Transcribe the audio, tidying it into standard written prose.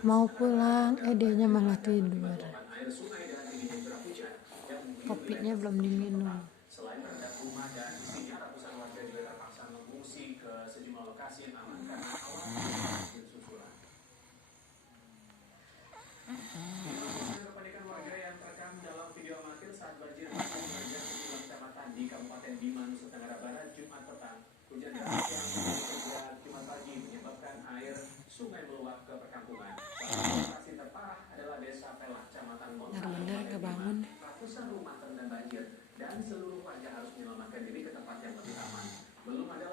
Mau pulang, dianya malah tidur. Kopinya belum diminum. Selain terhadap rumah dan isinya, ratusan warga juga terpaksa mengungsi ke sejumlah lokasi yang aman karena khawatir banjir susulan. Kepanikan warga yang terekam dalam video amatir saat banjir menerjang sejumlah kecamatan di Kabupaten Bima, Nusa Tenggara Barat, Jumat petang. Hujan deras yang sejak Jumat pagi menyebabkan air sungai meluap ke perkampungan. Lokasi terparah adalah Desa Pelah, Kecamatan Montal, Benar-benar kebangun. ratusan rumah terendam banjir dan seluruh warga harus menyelamatkan diri ke tempat yang lebih aman. Belum ada